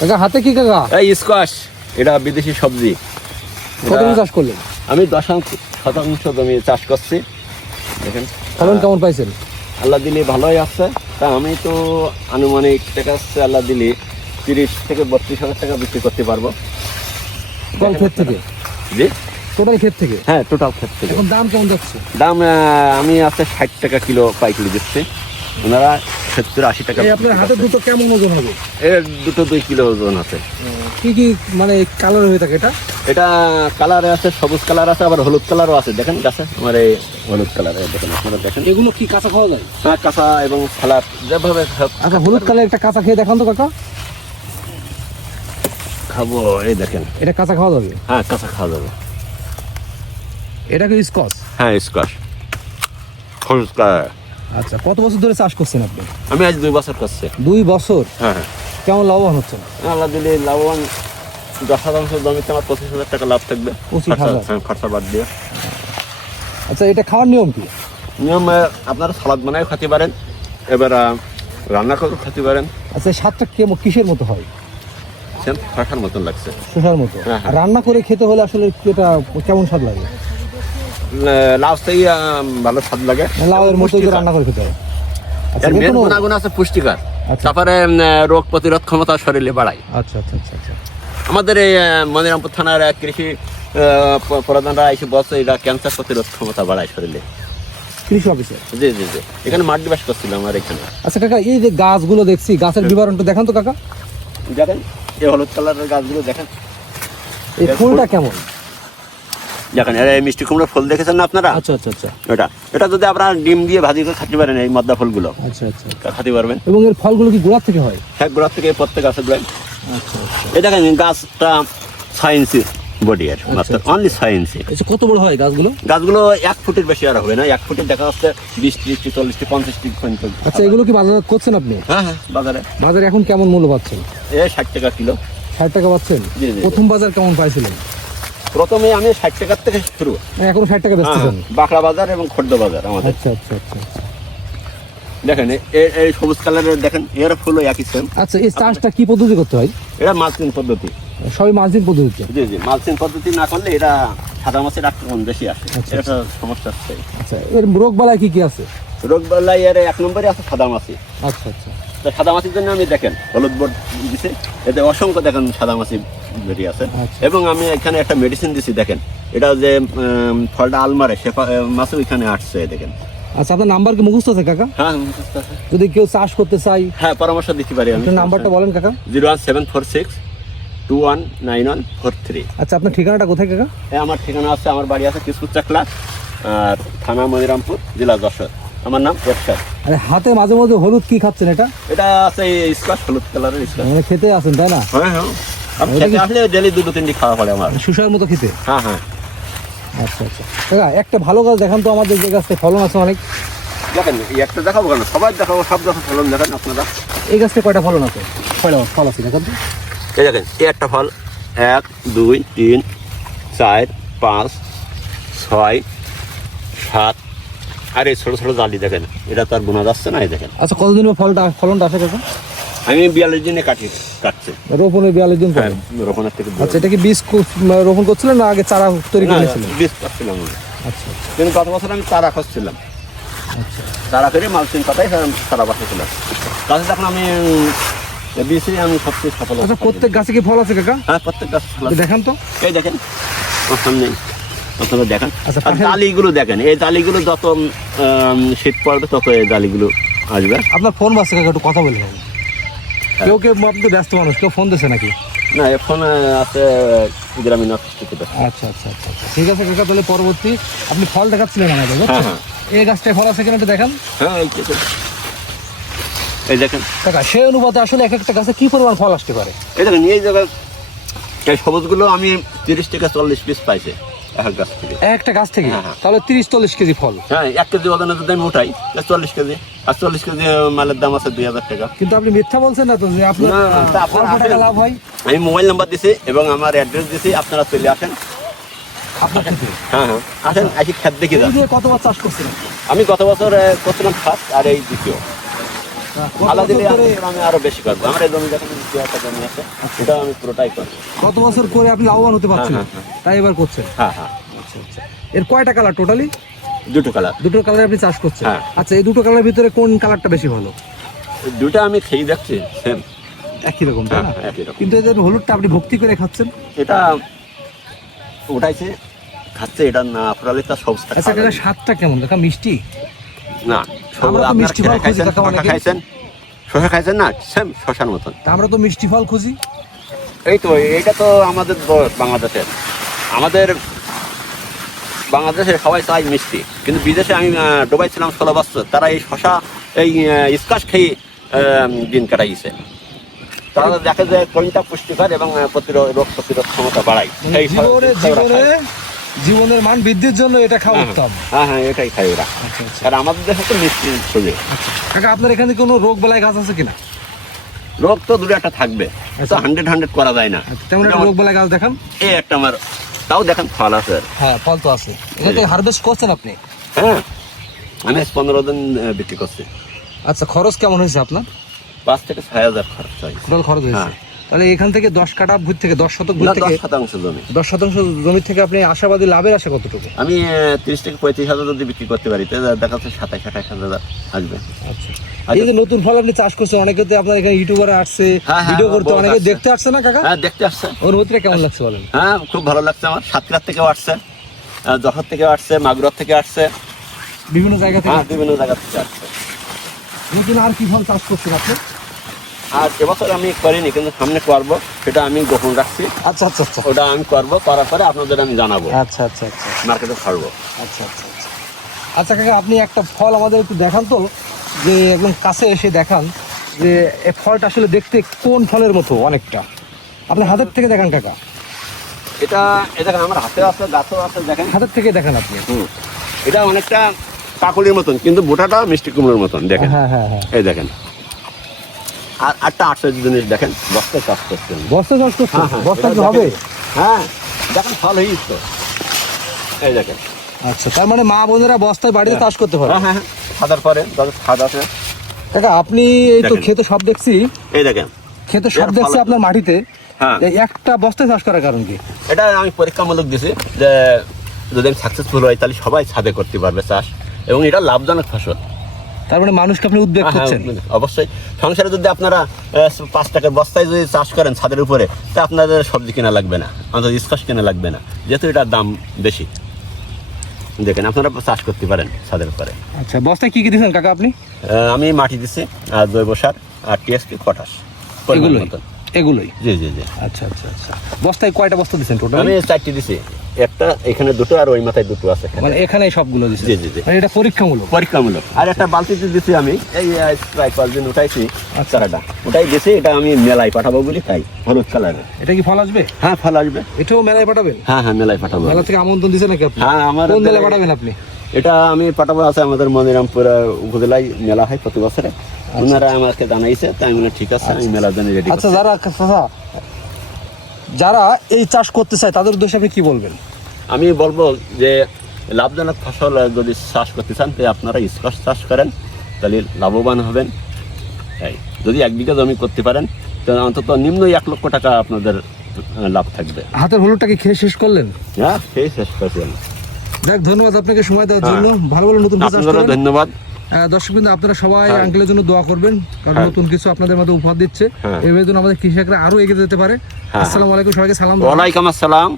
কাকা হাতে কি কাকা? এই স্কোয়াশ এটা বিদেশি সবজি। কত এটা- চাষ করলেন? আমি দশাংশ শতাংশ জমি চাষ করছি। দেখেন। ফলন কেমন পাইছেন? আল্লাহ দিলে ভালোই আছে। তা আমি তো আনুমানিক টাকা হচ্ছে আল্লাহ দিলে তিরিশ থেকে বত্রিশ হাজার টাকা বিক্রি করতে পারব। টোটাল ক্ষেত থেকে? জি? টোটাল ক্ষেত থেকে? হ্যাঁ টোটাল ক্ষেত থেকে। এখন দাম কেমন যাচ্ছে? দাম আমি আছে ষাট টাকা কিলো পাইকারি দিচ্ছি। ওনারা সত্তর আশি টাকা এই আপনার হাতে দুটো কেমন ওজন হবে? এর দুটো দুই কিলো ওজন আছে। কি কি মানে কালার হয়ে থাকে এটা? এটা কালার আছে সবুজ কালার আছে আবার হলুদ কালারও আছে। দেখেন গাছে আমার এই হলুদ কালার দেখেন আপনারা দেখেন। এগুলো কি কাঁচা খাওয়া যায়? হ্যাঁ কাঁচা এবং সালাদ যেভাবে আচ্ছা হলুদ কালার একটা কাঁচা খেয়ে দেখান তো কাকা। খাব এই দেখেন। এটা কাঁচা খাওয়া যাবে? হ্যাঁ কাঁচা খাওয়া যাবে। এটা কি স্কচ? হ্যাঁ স্কোয়াশ হলুদ কালার আচ্ছা কত বছর ধরে চাষ করছেন আপনি? আমি আজ দুই বছর করছি। দুই বছর? হ্যাঁ হ্যাঁ। কেমন লাভবান হচ্ছেন? আল্লাহ দিলে লাভবান দশ শতাংশ জমিতে আমার পঁচিশ হাজার টাকা লাভ থাকবে। পঁচিশ হাজার? হ্যাঁ খরচা বাদ দিয়ে। আচ্ছা এটা খাওয়ার নিয়ম কি? নিয়ম আপনারা সালাদ বানায় খেতে পারেন এবার রান্না করে খেতে পারেন। আচ্ছা স্বাদটা কেমন কিসের মতো হয়? ফাঁকার মতন লাগছে। শসার মতো? হ্যাঁ, রান্না করে খেতে হলে আসলে এটা কেমন স্বাদ লাগে? লাস্টেই ভালো স্বাদ লাগে। লাউয়ের মতো রান্না করে খেতে হয় আচ্ছা এর মেন কোনো- গুণাগুণ আছে পুষ্টিকর। আচ্ছা। তারপরে রোগ প্রতিরোধ ক্ষমতা শরীরে বাড়ায়। আচ্ছা আচ্ছা আচ্ছা আচ্ছা। আমাদের এই মনিরামপুর থানার কৃষি প্রধানরা এসে বলছে এটা ক্যান্সার প্রতিরোধ ক্ষমতা বাড়ায় শরীরে। কৃষি অফিসার জি জি জি। এখানে মাঠ দিবাস করছিলাম আমার এখানে। আচ্ছা কাকা এই যে গাছগুলো দেখছি গাছের বিবরণটা দেখান তো কাকা। দেখেন এই হলুদ কালারের গাছগুলো দেখেন। এই ফুলটা কেমন? দেখেন এর এই মিষ্টি কুমড়ো ফুল দেখেছেন না আপনারা? আচ্ছা আচ্ছা আচ্ছা। এটা এটা যদি আপনারা ডিম দিয়ে ভাজি করে খেতে পারেন এই মদ্দা ফুলগুলো। আচ্ছা আচ্ছা। খেতে পারবেন। এবং এর ফলগুলো কি গোড়ার থেকে হয়? এক গোড়ার থেকে প্রত্যেক গাছের গোড়ায়। আচ্ছা আচ্ছা। এই দেখেন গাছটা ছয় ইঞ্চি বডি আর মাত্র আচ্ছা। অনলি ছয় ইঞ্চি। আচ্ছা কত বড় হয় গাছগুলো? গাছগুলো এক ফুটের বেশি আর হবে না এক ফুটের দেখা যাচ্ছে বিশ ত্রিশটি চল্লিশটি পঞ্চাশটি পর্যন্ত আচ্ছা এগুলো কি বাজার করছেন আপনি? হ্যাঁ হ্যাঁ বাজারে। বাজারে এখন কেমন মূল্য পাচ্ছেন? এ ষাট টাকা কিলো। ষাট টাকা পাচ্ছেন। প্রথম বাজার কেমন পাইছিলেন? প্রথমে আমি ষাট টাকার থেকে শুরু। এখন ষাট টাকা হ্যাঁ, বেচতেছেন বাঁকড়া বাজার এবং খদ্দ বাজার আমাদের। আচ্ছা আচ্ছা আচ্ছা আচ্ছা। দেখেন এই সবুজ কালারের দেখেন এর ফুলও একই সেম আচ্ছা এই চাষটা কি পদ্ধতি করতে হয়? এটা মালচিং পদ্ধতি। সবই মালচিং পদ্ধতিতে? জি জি মালচিং পদ্ধতি না করলে এটা সাদা মাছের আক্রমণ বেশি আসে। আচ্ছা, এটা সমস্যা আছে। আচ্ছা এর রোগ বালাই কি কি আছে? রোগ বাল্লাই এর এক নম্বরে আছে সাদা মাছি। আচ্ছা আচ্ছা। তো সাদা মাছির জন্য আমি দেখেন হলুদ বোর্ড দিছে। এতে অসংখ্য দেখেন সাদা মাছি বেরিয়ে আছে। আচ্ছা। এবং আমি এখানে একটা মেডিসিন দিছি দেখেন। এটা যে ফলটা আলমারে সে মাছও এখানে আসছে দেখেন। আচ্ছা আপনার নাম্বার কি মুখস্থ আছে কাকা? হ্যাঁ মুখস্থ আছে। যদি কেউ চাষ করতে চাই হ্যাঁ পরামর্শ দিতে পারি আমি। নাম্বারটা বলেন কাকা। Zero one seven four six two one nine one four three. আচ্ছা আপনার ঠিকানাটা কোথায় কাকা? হ্যাঁ আমার ঠিকানা আছে আমার বাড়ি আছে কিশোর চাকলা আর থানা মনিরামপুর জেলা যশোর। আমার নাম এরশাদ আরে হাতে মাঝে মাঝে হলুদ কি খাচ্ছেন এটা? এটা আছে স্কোয়াশ হলুদ কালারের স্কোয়াশ। মানে খেতে আসেন তাই না? হ্যাঁ হ্যাঁ। আমি খেতে আসলে ডেলি দুটো তিনটি খাওয়া পড়ে আমার। শুষার মতো খেতে? হ্যাঁ হ্যাঁ। আচ্ছা আচ্ছা। কাকা একটা ভালো গাছ দেখান তো আমাদের যে গাছটা ফলন আছে অনেক দেখেন এই একটা দেখাবো কেন? সবাই দেখাবো সব গাছের ফলন দেখেন আপনারা। এই গাছটা কয়টা ফলন আছে? কয়টা ফল আছে দেখান তো। এই দেখেন এই একটা ফল এক দুই তিন চার পাঁচ ছয় সাত আর এই ছোটো ছোটো জালি দেখেন এটা তো আর বোনা যাচ্ছে না এই দেখেন। আচ্ছা কতদিন ফলটা ফলনটা আসে কাকা? আমি বিয়াল্লিশ দিনে কাটি কাটছি। রোপণের বিয়াল্লিশ দিন হ্যাঁ রোপণের থেকে আচ্ছা এটা কি বীজ রোপণ করছিলেন না আগে চারা তৈরি করেছিলেন? বীজ কাটছিলাম আমি। আচ্ছা। কিন্তু গত বছর আমি চারা খাচ্ছিলাম আচ্ছা। চারা করে মালচিন পাতাই চারা বাসাছিলাম গাছে যখন আমি বিয়েছি আমি সবচেয়ে সফল আচ্ছা প্রত্যেক গাছে কি ফল আছে কাকা। হ্যাঁ প্রত্যেক গাছ ফল দেখান তো। এই দেখেন আমার সামনে আপনারা দেখেন। আচ্ছা, আর পাশের- দেখেন এই ডালিগুলো যত শীত পড়বে তত এই ডালিগুলো আসবে। আপনার ফোন কাকা একটু কথা বলে নেবেন কেউ কেউ আপনি ব্যস্ত মানুষ কেউ ফোন দিচ্ছে নাকি? না এখন আছে গ্রামীণ অফিস থেকে আচ্ছা আচ্ছা আচ্ছা আচ্ছা। ঠিক আছে কাকা তাহলে পরবর্তী আপনি ফল দেখাচ্ছিলেন আমাদের? হ্যাঁ, হ্যাঁ। এই গাছটায় ফল আছে কিনা একটু দেখান। হ্যাঁ এই দেখেন। এই দেখেন। কাকা সেই অনুপাতে আসলে এক একটা গাছে কি পরিমাণ ফল আসতে পারে? এই দেখেন এই জায়গায় এই সবুজগুলো আমি তিরিশ থেকে চল্লিশ পিস পাইছে। এক এক গাছ থেকে। একটা গাছ থেকে? হ্যাঁ, হ্যাঁ। তাহলে তিরিশ চল্লিশ কেজি ফল। হ্যাঁ এক কেজি ওজনে যদি আমি উঠাই চল্লিশ কেজি। আর চল্লিশ কেজি মালের দাম আছে দুই হাজার টাকা। কিন্তু আপনি মিথ্যা বলছেন না তো যে আপনার আপনার টাকা লাভ হয়। আমি মোবাইল নাম্বার দিছি এবং আমার অ্যাড্রেস দিছি আপনারা চলে আসেন। আপনার হ্যাঁ হ্যাঁ। আসেন আসি খেত দেখে যান। দিয়ে কতবার চাষ করছিলেন আমি গত বছর করছিলাম ফার্স্ট আর এই দ্বিতীয়। কত দিলে বছর করে আমি আরও বেশি করব। আমার এই জমি দেখেন দু একটা জমি আছে এটা আমি পুরোটাই করব। কত বছর করে আপনি লাভবান হতে পারছেন? হ্যাঁ, হ্যাঁ, তাই এবার করছেন? হ্যাঁ হ্যাঁ। আচ্ছা আচ্ছা। এর কয়টা কালার টোটালি? দুটো কালার। দুটো কালার আপনি চাষ করছেন? হ্যাঁ। আচ্ছা এই দুটো কালারের ভিতরে কোন কালারটা বেশি ভালো? দুটো আমি খেয়ে দেখছি সেম একই রকম তাই না? হ্যাঁ, কিন্তু এদের হলুদটা আপনি ভক্তি করে খাচ্ছেন? এটা উঠাইছে খাচ্ছে এটা না ফুরালে তার আচ্ছা কাকা স্বাদটা কেমন? দেখা মিষ্টি। না মিষ্টি ফল খুঁজি খাইছেন শশা খাইছেন? না? সেম শশার মতন। আমরা তো মিষ্টি ফল খুঁজি। এই তো এইটা তো আমাদের বাংলাদেশের। আমাদের বাংলাদেশে সবাই চাই মিষ্টি। কিন্তু বিদেশে আমি ডুবাই ছিলাম ষোলো বছর। তারা এই শশা এই স্কাশ খেয়ে দিন কাটাইছে। তারা দেখে যে কোনটা পুষ্টিকর এবং প্রতিরোধ রোগ প্রতিরোধ ক্ষমতা বাড়ায়। মানে সেই জীবনের মান বৃদ্ধির জন্য এটা খাওয়া উত্তম। হ্যাঁ হ্যাঁ এটাই খাই ওরা। আচ্ছা আচ্ছা। আর আমাদের দেশে তো মিষ্টি আচ্ছা কাকা আপনার এখানে কোনো রোগ বেলায় গাছ আছে কিনা? রোগ তো দূরে একটা থাকবে। তো আচ্ছা। হান্ড্রেড হান্ড্রেড করা যায় না। তেমন একটা রোগ বেলায় গাছ দেখান। এই একটা আমার তাও দেখেন ফল আছে। হ্যাঁ ফল তো আছে। এটাতে হারভেস্ট করছেন আপনি? হ্যাঁ আমি পনেরো দিন বিক্রি করছি। আচ্ছা খরচ কেমন হয়েছে আপনার? পাঁচ থেকে ছয় হাজার খরচ হয় টোটাল খরচ হয়েছে? হ্যাঁ। তাহলে এখান থেকে দশ কাটা ভূত থেকে দশ শতক ভূত থেকে শতাংশ জমি। দশ শতাংশ জমি থেকে আপনি আশাবাদী লাভের আশা কতটুকু? আমি তিরিশ থেকে পঁয়ত্রিশ হাজার যদি বিক্রি করতে পারি তাহলে দেখা যাচ্ছে সাতাশ আঠাশ হাজার আসবে। আচ্ছা। এই যে নতুন ফল আপনি চাষ করছেন অনেকে তো আপনার এখানে ইউটিউবার আসছে হ্যাঁ, হ্যাঁ, ভিডিও করতে অনেকে দেখতে আসছে না কাকা? হ্যাঁ দেখতে আসছে। অনুভূতিটা কেমন লাগছে বলেন? হ্যাঁ খুব ভালো লাগছে আমার। সাতক্ষীরার থেকেও আসছে যশোর থেকে আসছে মাগুরার থেকে আসছে। বিভিন্ন জায়গা থেকে? হ্যাঁ বিভিন্ন জায়গা থেকে আসছে। নতুন আর কি ফল চাষ করছেন আপনি? আর এবছর আমি করিনি কিন্তু সামনে করব সেটা আমি গোপন রাখছি। আচ্ছা আচ্ছা আচ্ছা। ওটা আমি করব করার পরে আপনাদের আমি জানাব। আচ্ছা আচ্ছা আচ্ছা। মার্কেটে ছাড়বো। আচ্ছা আচ্ছা আচ্ছা। আচ্ছা কাকা আপনি একটা ফল আমাদের একটু দেখান তো যে একদম কাছে এসে দেখান যে এই ফলটা আসলে দেখতে কোন ফলের মতো অনেকটা। আপনি হাতের থেকে দেখান কাকা। এটা এ দেখেন আমার হাতে আছে গাছও আছে দেখেন। হাতের থেকে দেখান আপনি। হুম। এটা অনেকটা কাকুলির মতন কিন্তু বোটাটা মিষ্টি কুমড়োর মতন দেখেন। হ্যাঁ হ্যাঁ হ্যাঁ। এই দেখেন। আর একটা আশ্চর্য জিনিস দেখেন বস্তা চাষ হবে। বস্তা চাষ করছেন? হ্যাঁ, হ্যাঁ, বস্তা কি হবে? হ্যাঁ দেখেন ফল হয়েছে এই দেখেন। আচ্ছা তার মানে মা বোনেরা বস্তায় বাড়িতে চাষ করতে পারে? হ্যাঁ হ্যাঁ হ্যাঁ খাদার পরে তাদের খাদ আছে। কাকা আপনি এই তো। খেতে সব দেখছি। এই দেখেন। খেতে সব দেখছি আপনার মাটিতে। হ্যাঁ। একটা বস্তায় চাষ করার কারণ কি? এটা আমি পরীক্ষামূলক দিছি যে যদি আমি সাকসেসফুল হয় তাহলে সবাই ছাদে করতে পারবে চাষ। এবং এটা লাভজনক ফসল। তার মানে মানুষকে আপনি উদ্বেগ হ্যাঁ, করছেন। অবশ্যই। সংসারে যদি আপনারা পাঁচ টাকার বস্তায় যদি চাষ করেন ছাদের উপরে তা আপনাদের সবজি কেনা লাগবে না অন্তত স্কোয়াশ কেনা লাগবে না যেহেতু এটার দাম বেশি। দেখেন আপনারা চাষ করতে পারেন ছাদের উপরে। আচ্ছা বস্তায় কি কি দিচ্ছেন কাকা আপনি? আমি মাটি দিছি আর জৈব সার আর টিএসপি পটাশ এগুলোই? এগুলোই? জি জি জি। আচ্ছা আচ্ছা আচ্ছা। বস্তায় কয়টা বস্তা দিচ্ছেন টোটাল আমি চারটি দিছি। একটা এখানে দুটো আর ওই মাথায় দুটো আছে মানে এখানে সবগুলো দিচ্ছেন জি, জি, জি। মানে এটা পরীক্ষামূলক? পরীক্ষামূলক। আর একটা বালতিতে দিছি আমি এই আহ, প্রায় পাঁচ দিন উঠাইছি আচ্ছা। চারাটা ওটাই দিছি এটা আমি মেলায় পাঠাবো বলি তাই হলুদ এটা কি ফল আসবে? হ্যাঁ ফল আসবে। এটাও মেলায় পাঠাবেন? হ্যাঁ হ্যাঁ মেলায় পাঠাবো। মেলা থেকে আমন্ত্রণ দিচ্ছেন নাকি আপনি? হ্যাঁ আমার কোন মেলায় পাঠাবেন আপনি? এটা আমি পাঠাবো আছে আমাদের মনিরামপুর উপজেলায় মেলা হয় প্রতি বছরে। ওনারা আমাকে জানাইছে তাই আমি ঠিক আছে আমি মেলার জন্য রেডি আচ্ছা যারা যারা এই চাষ করতে চায় তাদের উদ্দেশ্যে আপনি কি বলবেন? আমি বলব যে লাভজনক ফসল যদি চাষ করতে চান তাহলে আপনারা স্কোয়াশ চাষ করেন তাহলে লাভবান হবেন। যদি এক বিঘা জমি করতে পারেন তাহলে অন্তত নিম্ন এক লক্ষ টাকা আপনাদের লাভ থাকবে। হাতের হলুদটা কি খেয়ে শেষ করলেন? হ্যাঁ সেই শেষ করছি যাক ধন্যবাদ আপনাকে সময় দেওয়ার জন্য। ভালো ভালো নতুন ধন্যবাদ। দর্শক বিন্দু আপনারা সবাই হ্যাঁ। আঙ্কেলের জন্য দোয়া করবেন কারণ হ্যাঁ। নতুন কিছু আপনাদের মধ্যে উপহার দিচ্ছে এভাবে যেন জন্য আমাদের কৃষকরা আরও এগিয়ে যেতে পারে হ্যাঁ। আসসালামু আলাইকুম সবাইকে সালাম ওয়ালাইকুম আসসালাম